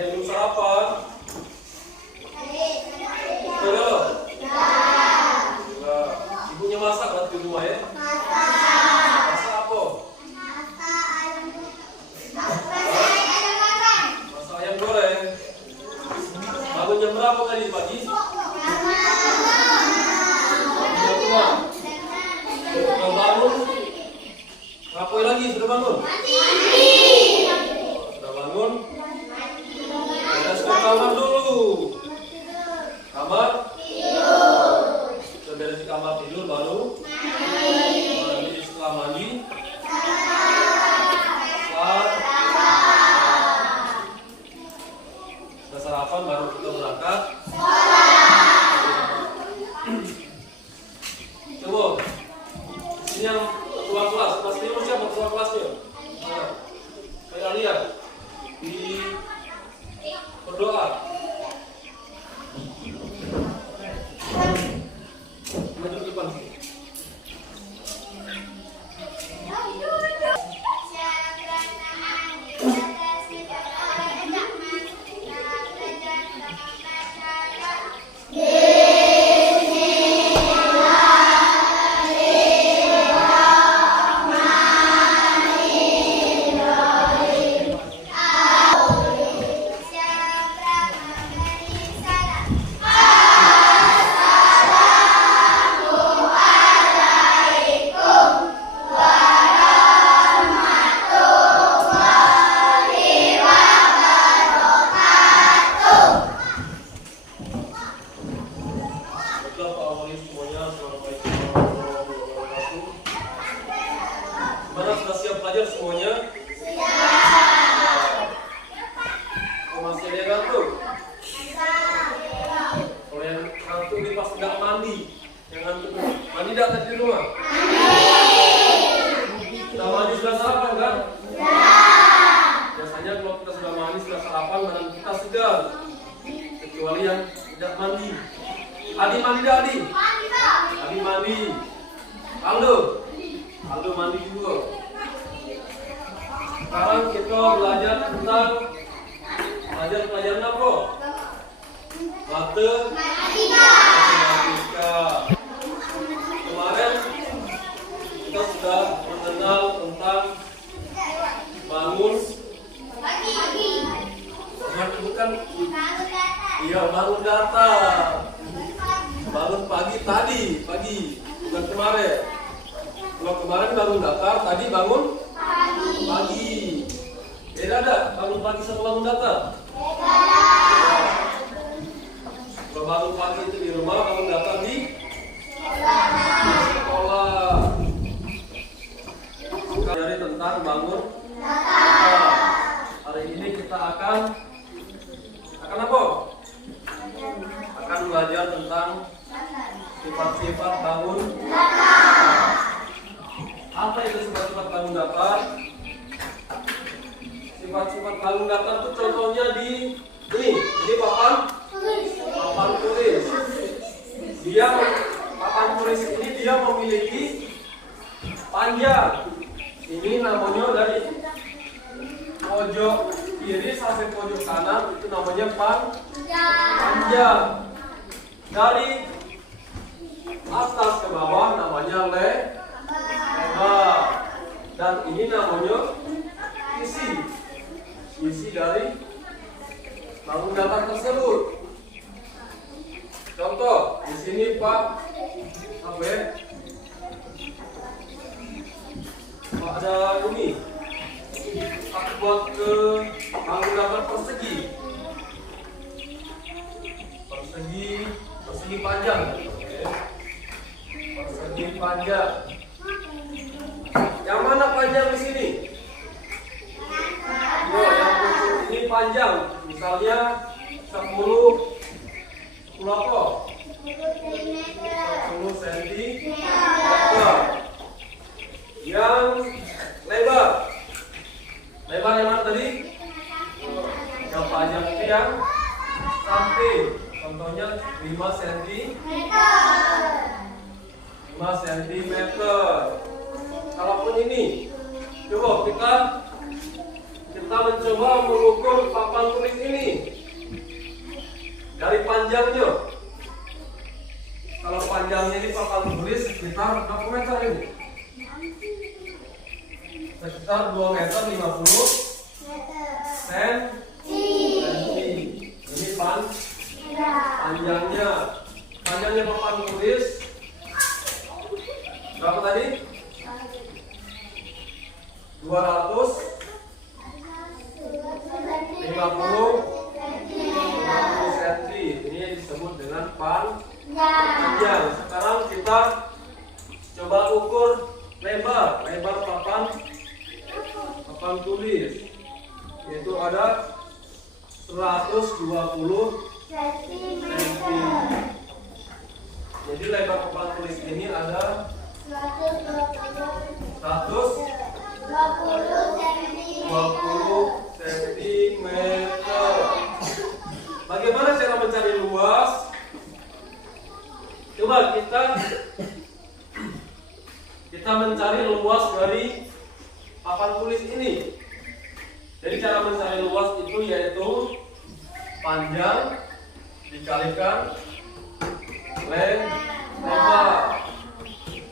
yang belum sarapan? Belum? Enggak. Ibunya masak berarti di rumah ya? Masak apa? Masak ayam goreng. Bangun jam berapa tadi pagi? Jam 2. Sudah bangun? Ngapain lagi? Sudah bangun? Sudah bangun? Kita ke kamar dulu. Kamar? Kita beres di kamar tidur baru mandi. Setelah mandi setelah sarapan baru kita berangkat. Coba ini yang ketua kelas, kelas 5 siapa ketua kelasnya? Mana? Kayak lihat di berdoa. Maju ke depan. Mana sudah siap belajar semuanya? Siap. Masih ada yang ngantuk? Kalau yang ngantuk ini pas nggak mandi, yang ngantuk mandi dah tadi di rumah? Sudah mandi sudah sarapan kan? Biasanya kalau kita sudah mandi sudah sarapan badan kita segar, kecuali yang tidak mandi. Adi mandi dah Adi? Adi mandi. Aldo mandi juga. Sekarang kita belajar tentang pelajaran apa? Matematika. Kemarin kita sudah mengenal tentang bangun pagi. Bukan? Iya, bangun datar. Bangun pagi tadi, bukan kemarin. Kalau kemarin bangun datar, tadi bangun pagi. Beda ada bangun pagi sama bangun datar? Beda. Kalau bangun pagi itu di rumah, bangun datar di sekolah. Dari tentang bangun datar. Hari ini kita akan apa? Akan belajar tentang sifat-sifat bangun datar. Apa itu sifat-sifat bangun datar? Sifat-sifat bangun datar itu contohnya di papan tulis. Papan tulis ini dia memiliki panjang. Ini namanya dari pojok kiri sampai pojok kanan itu namanya panjang. Dari atas ke bawah namanya lebar. Dan ini namanya isi dari bangun datar tersebut. Contoh di sini Pak ada ini. Aku buat ke bangun datar persegi panjang. Persegi panjang. Yang mana panjang di sini? Yang ini panjang. Misalnya 10 apa? 10 cm. Yang lebar yang mana tadi? Yang panjang itu yang samping. Contohnya 5 cm. 5 cm. Kalaupun ini, coba kita mencoba mengukur papan tulis ini. 120 cm. Jadi lebar papan tulis ini ada 120 cm. Bagaimana cara mencari luas? Coba kita mencari luas dari papan tulis ini. Jadi cara mencari luas itu yaitu panjang dikalikan lebar.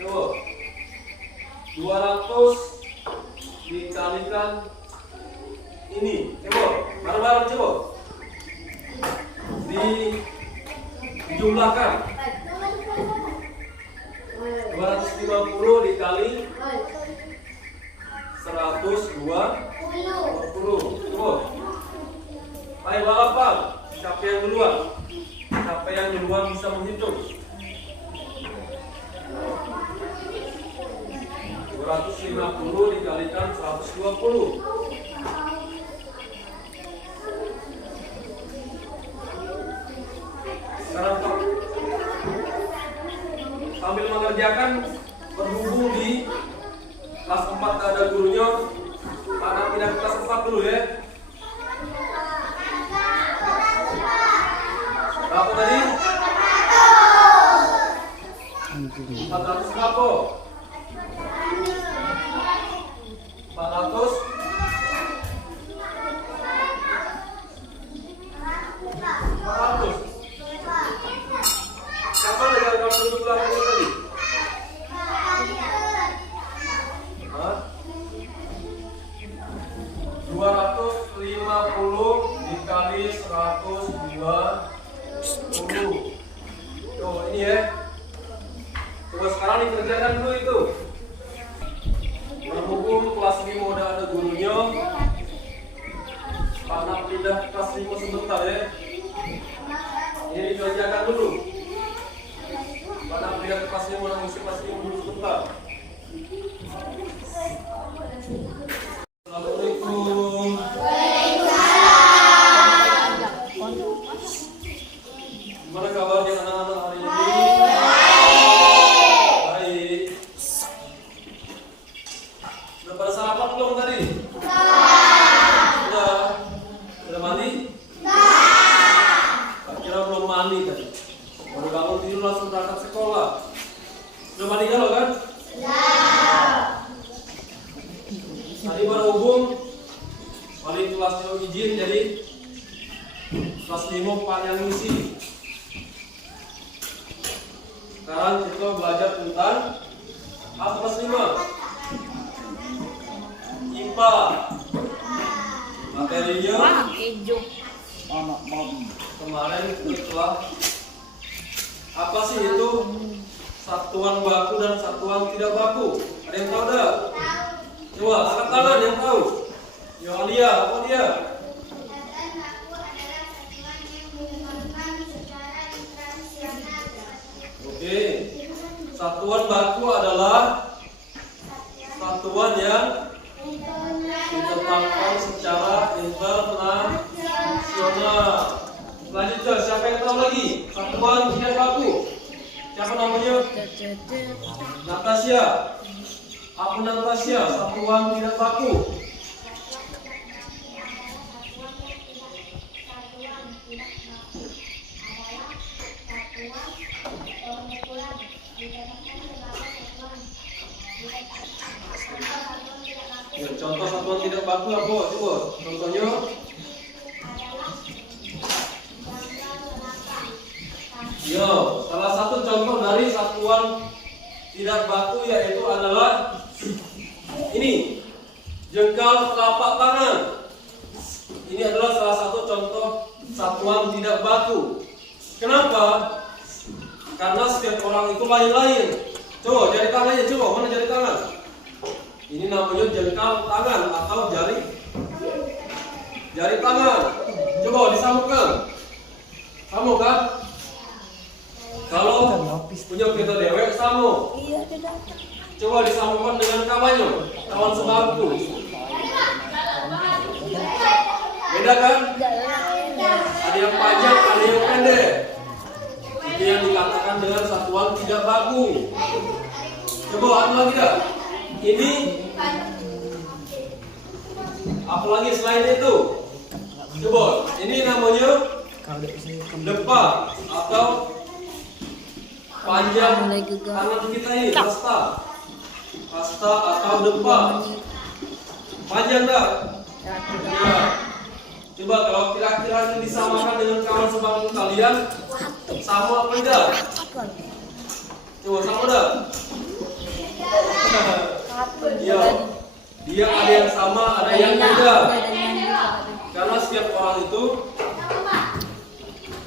Coba 200 dikalikan ini. Coba bareng-bareng coba. Dijumlahkan. 250 dikali 120. Coba. Ayo balapan. Siapa yang duluan? Siapa yang duluan bisa menghitung? 250 dikalikan 120. Sekarang sambil mengerjakan, berhubung di kelas 4 ada gurunya, anak pindah ke kelas 4 dulu ya. Berapa tadi? 400 berapa? 400 siapa negara kamu duduk belakang ini tadi? Hah? 250 dikali 120. Tuh ini ya. Coba sekarang dikerjakan dulu itu. Berhubung kelas 5 udah ada gurunya, anak pindah kelas 5 sebentar ya. Ini dikerjakan dulu. Anak pindah ke kelas 5, anak kelas 5 dulu sebentar. Assalamualaikum. Gimana kabarnya anak-anak hari ini? Baik. Udah pada sarapan belum tadi? Udah mandi? Kira belum mandi tadi. Baru bangun tidur langsung berangkat sekolah. Udah mandi galau kan? Tadi berhubung wali kelasnya izin, jadi kelas 5 Pak yang ngisi. Sekarang kita belajar tentang apa kelas 5? IPA. Materinya kemarin setelah apa sih itu satuan baku dan satuan tidak baku? Ada yang tahu dah? Coba angkat tangan yang tahu. Yo Alia, apa dia? Oke. Satuan baku adalah satuan yang ditetapkan secara internasional. Selanjutnya, siapa yang tahu lagi? Satuan tidak baku. Siapa namanya? Natasha. Apa Natasha? Satuan tidak baku. Ya, contoh satuan tidak baku apa? Coba contohnya. Yo, salah satu contoh dari satuan tidak baku yaitu adalah ini, jengkal telapak tangan. Ini adalah salah satu contoh satuan tidak baku. Kenapa? Karena setiap orang itu lain-lain. Coba jari tangannya, coba mana jari tangan? Ini namanya jengkal tangan atau jari tangan. Coba disambungkan. Sama kan? Kalau punya kita dewek sama. Coba disambungkan dengan kawannya, kawan sebangku. Beda kan? yang panjang, ada yang pendek. Itu yang dikatakan dengan satuan tidak baku. Coba apa lagi dah? Ini apa lagi selain itu? Coba, ini namanya depa atau panjang tangan kita ini, hasta. Hasta atau depa. Panjang dah? Ya. Coba kalau kira-kira ini disamakan dengan kawan sebangku kalian, sama apa enggak? Coba sama dah? Iya. Dia ada yang sama, ada yang beda. Karena setiap orang itu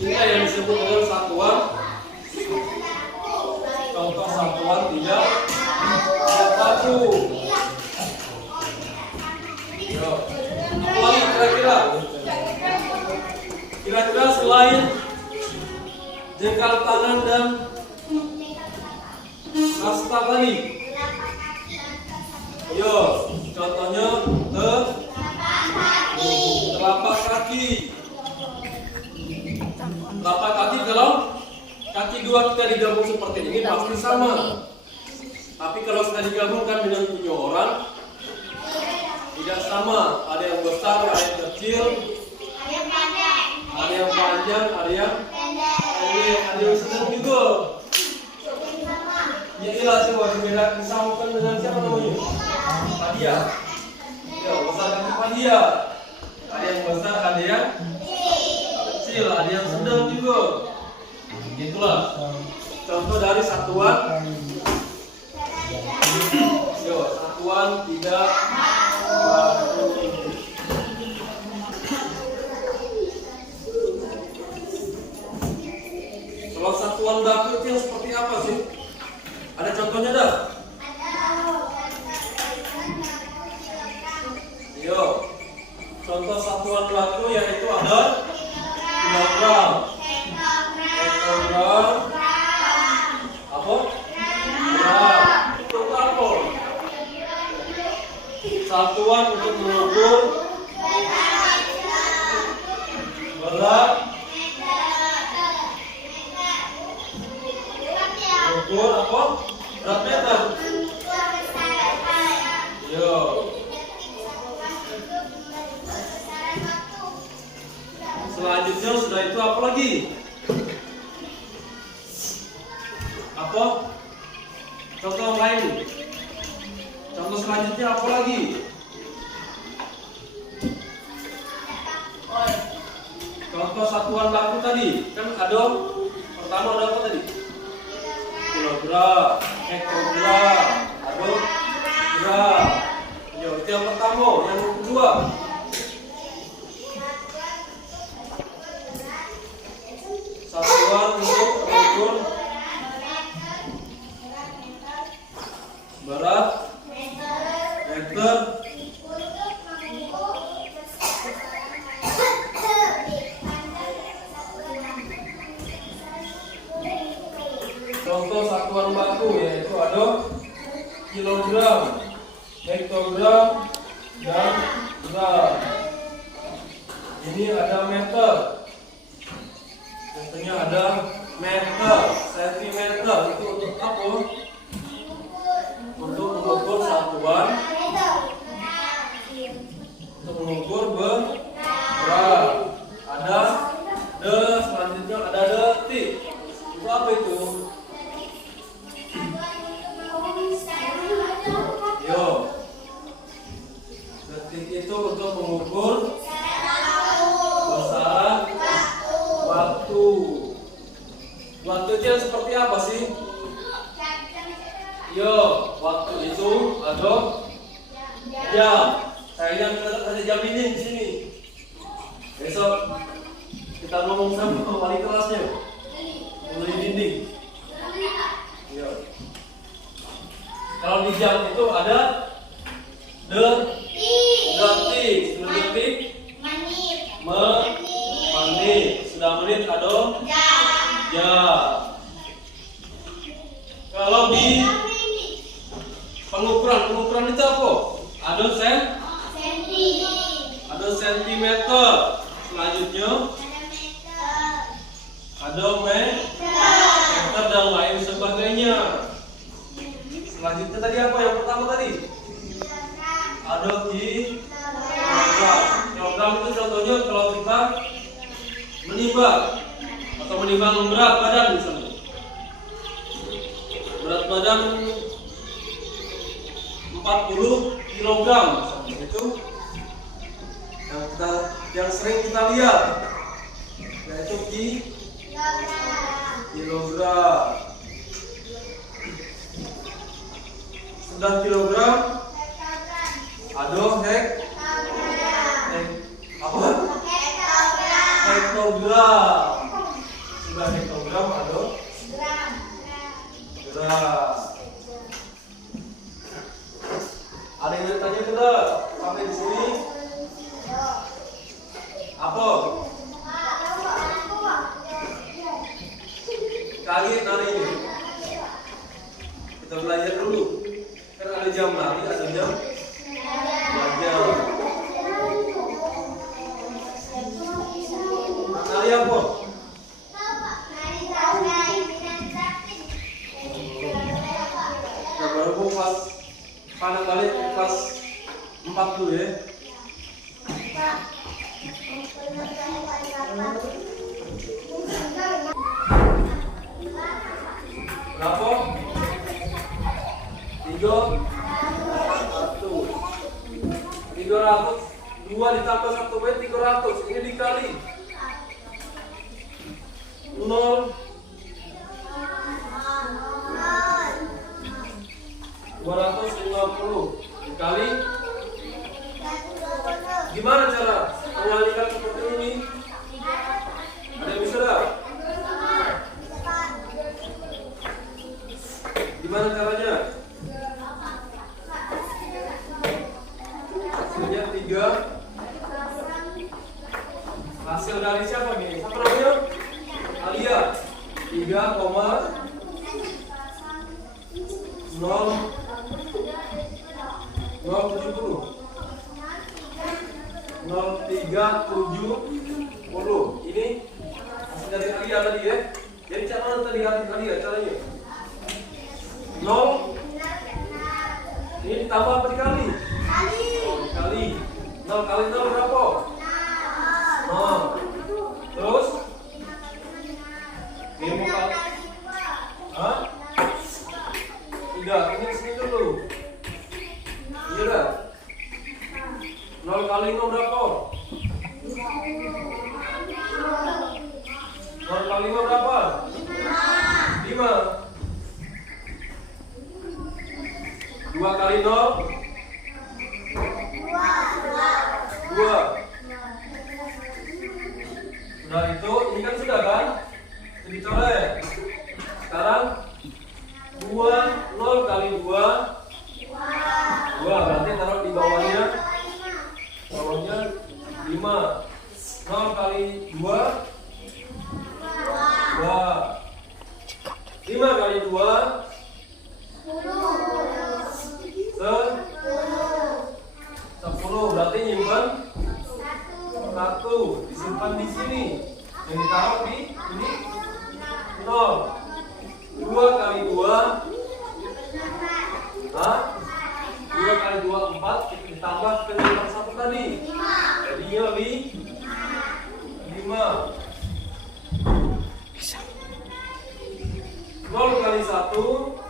ini yang disebut dengan satuan. Contoh satuan tidak baku. Apa lagi kira-kira? Kira-kira selain jengkal tangan dan hasta tadi. Yo, contohnya telapak kaki. Telapak kaki kalau kaki dua kita digabung seperti ini pasti sama. Tapi kalau sudah digabungkan dengan punya orang tidak sama. Ada yang besar, ada yang kecil, ada yang panjang, ada yang pendek, ada yang sedang juga. Ya iyalah coba beda disamakan dengan siapa namanya? Padia. Ya, besar kaki padia. Ada yang besar, ada yang kecil, ada yang sedang juga. Itulah contoh dari satuan. Yo, satuan tidak baku. Kalau satuan baku itu yang seperti apa sih? Ada contohnya dah? Yo, contoh satuan baku yaitu ada kilogram, hektogram, apa? Gram. Itu apa? Satuan untuk mengukur berat, mengukur apa? Berat meter. Yo. Selanjutnya sudah itu apa lagi? Apa? Contoh lain. Contoh selanjutnya apa lagi? Contoh satuan baku tadi kan ada pertama ada apa tadi? Kilogram, hektogram, ada gram. Yo, itu yang pertama. Yang kedua, satuan untuk mengukur berat meter. Contoh satuan baku yaitu ada kilogram, hektogram, dan gram. Ini ada meter. Contohnya ada meter, sentimeter. Itu untuk apa? Untuk mengukur satuan, untuk mengukur berat. Ada selanjutnya ada detik. Itu apa itu? Yo, detik itu untuk mengukur besaran waktu. Waktu itu yang seperti apa sih? Yo, waktu itu ada jam. Saya ada jam ini di sini. Besok kita ngomong sama wali kelasnya. Di dinding. Yo. Kalau di jam itu ada detik, detik, menit, sudah menit ada jam. Kalau di pengukuran itu apa? Ada ada sentimeter. Selanjutnya ada meter dan lain sebagainya. Selanjutnya tadi apa yang pertama tadi? Ada kilogram. Kilogram itu contohnya kalau kita menimbang atau menimbang berat badan misalnya. Berat badan 40 kilogram misalnya, itu yang sering kita lihat yaitu kilogram. Sudah kilogram, ada hektogram. Sudah hektogram, ada gram. Ada yang tanya tidak sampai di sini? Apa? Kaget hari ini. Kita belajar dulu. Kan ada jam lari, ada jam belajar. Nari apa? Nah, baru kelas pandang balik kelas 4 dulu ya. Berapa? 300. 2 ditambah 1 berarti 300. Ini dikali 0 250 dikali. Gimana cara mengalihkan seperti ini? Ada yang bisa tak? Gimana caranya? Hasilnya 3. Hasil dari siapa nih? Siapa namanya? Alia. 0370. Ini hasil dari Alia tadi ya. Jadi cara mana tadi Alia caranya? 0. Ini ditambah apa dikali? Dikali. 0 kali 0 berapa? 0. Terus? Ini kali. Hah? Tidak, ini sini dulu. Iya dah. 0 kali 5 berapa? 0 kali 5 berapa? 5. 2 kali 0? 2. Sudah itu, ini kan sudah kan? Jadi coret. Sekarang 0 kali 2. 2 berarti taruh di bawahnya. Bawahnya 5. 0 kali 2. 2. 5 kali 2. 10. Berarti nyimpan 1. Disimpan di sini. Yang ditaruh di ini 0. 2 kali 2. Hah? 2 kali 2 4. Ditambah penyimpan 1 tadi. Jadinya 5. 0 kali 1.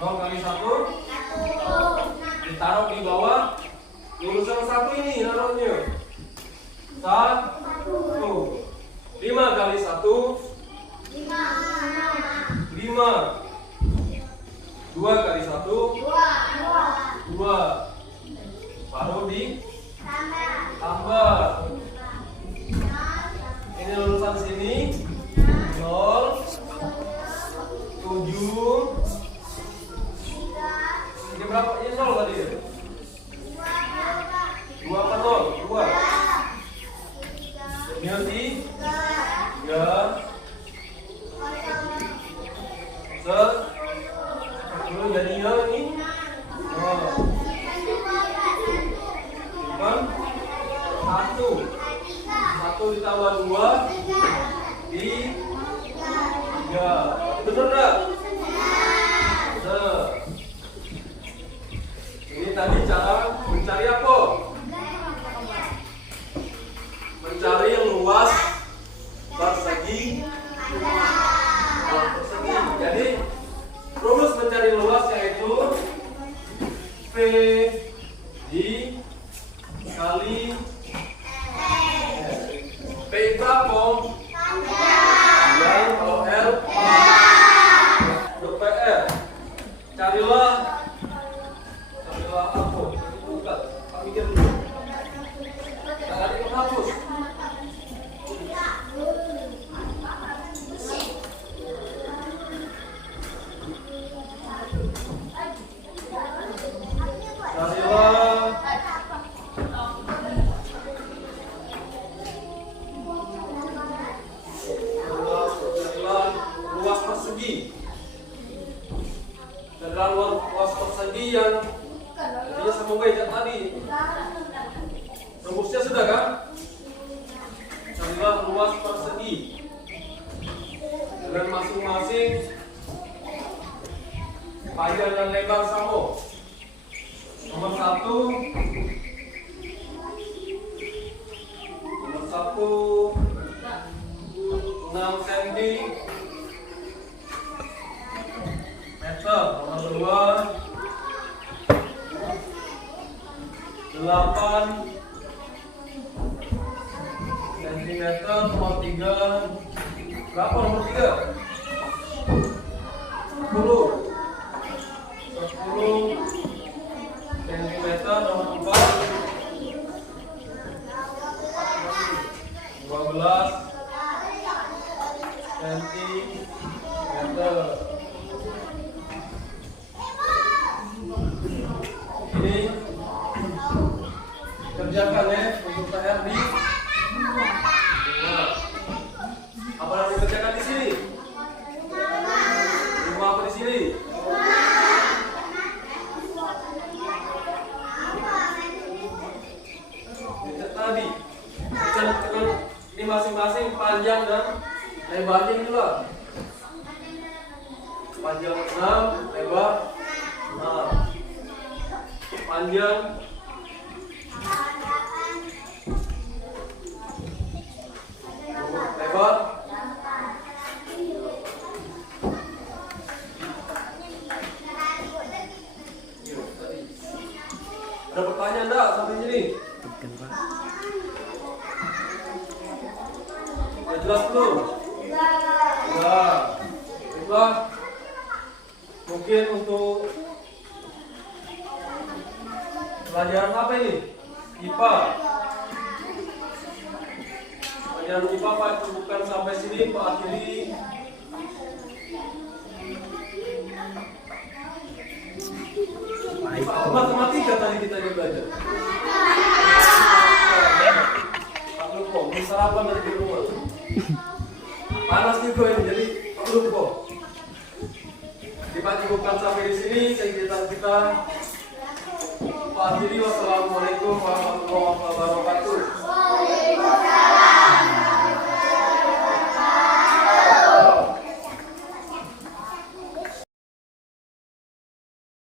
0 kali 1 ditaruh di bawah urusan 1 ini naruhnya 1. 5 kali 1 5. 2 kali 1 2. Baru di tambah. Ini urusan sini 0 7. Ini berapa? Ini 0 tadi ya? 2 apa 0? 2. Ini 3. 10 jadinya ini 0. Simpan 1. 1 ditambah 2 di 3. Benar nggak? Benar. Ini tadi cara mencari apa? Mencari yang luas persegi. Jadi rumus mencari luas yaitu P dikali P itu apa? Panjang. Kalau L untuk PR. Carilah apa? Bukan. Pak mikir dulu. Tadi menghapus. Luas persegi. Carilah luas persegi yang artinya sama meja tadi. Rumusnya sudah kan? Carilah luas persegi dengan masing-masing panjang dan lebar sama. Nomor 1 6 cm. Nomor 2 8 cm. Nomor 3 berapa? Nomor 3 10 cm. Nomor 4 12 cm. Ini kerjakan ya untuk PR di apa yang dikerjakan di sini? Rumah apa di sini? Tadi ini masing-masing panjang dan lebarnya inilah. Panjang 6, lebar 6. Panjang lebar ada pertanyaan enggak sampai sini? Jelas belum? Ya. Baiklah. Mungkin untuk pelajaran apa ini? IPA. Pelajaran IPA Pak cukupkan sampai sini, Pak akhiri. Matematika tadi kita belajar. Pak Luko, sarapan dari di rumah. Panas juga ini, jadi Pak Luko. Kita cukupkan sampai di sini kegiatan kita. Pak akhiri, wassalamualaikum warahmatullahi wabarakatuh.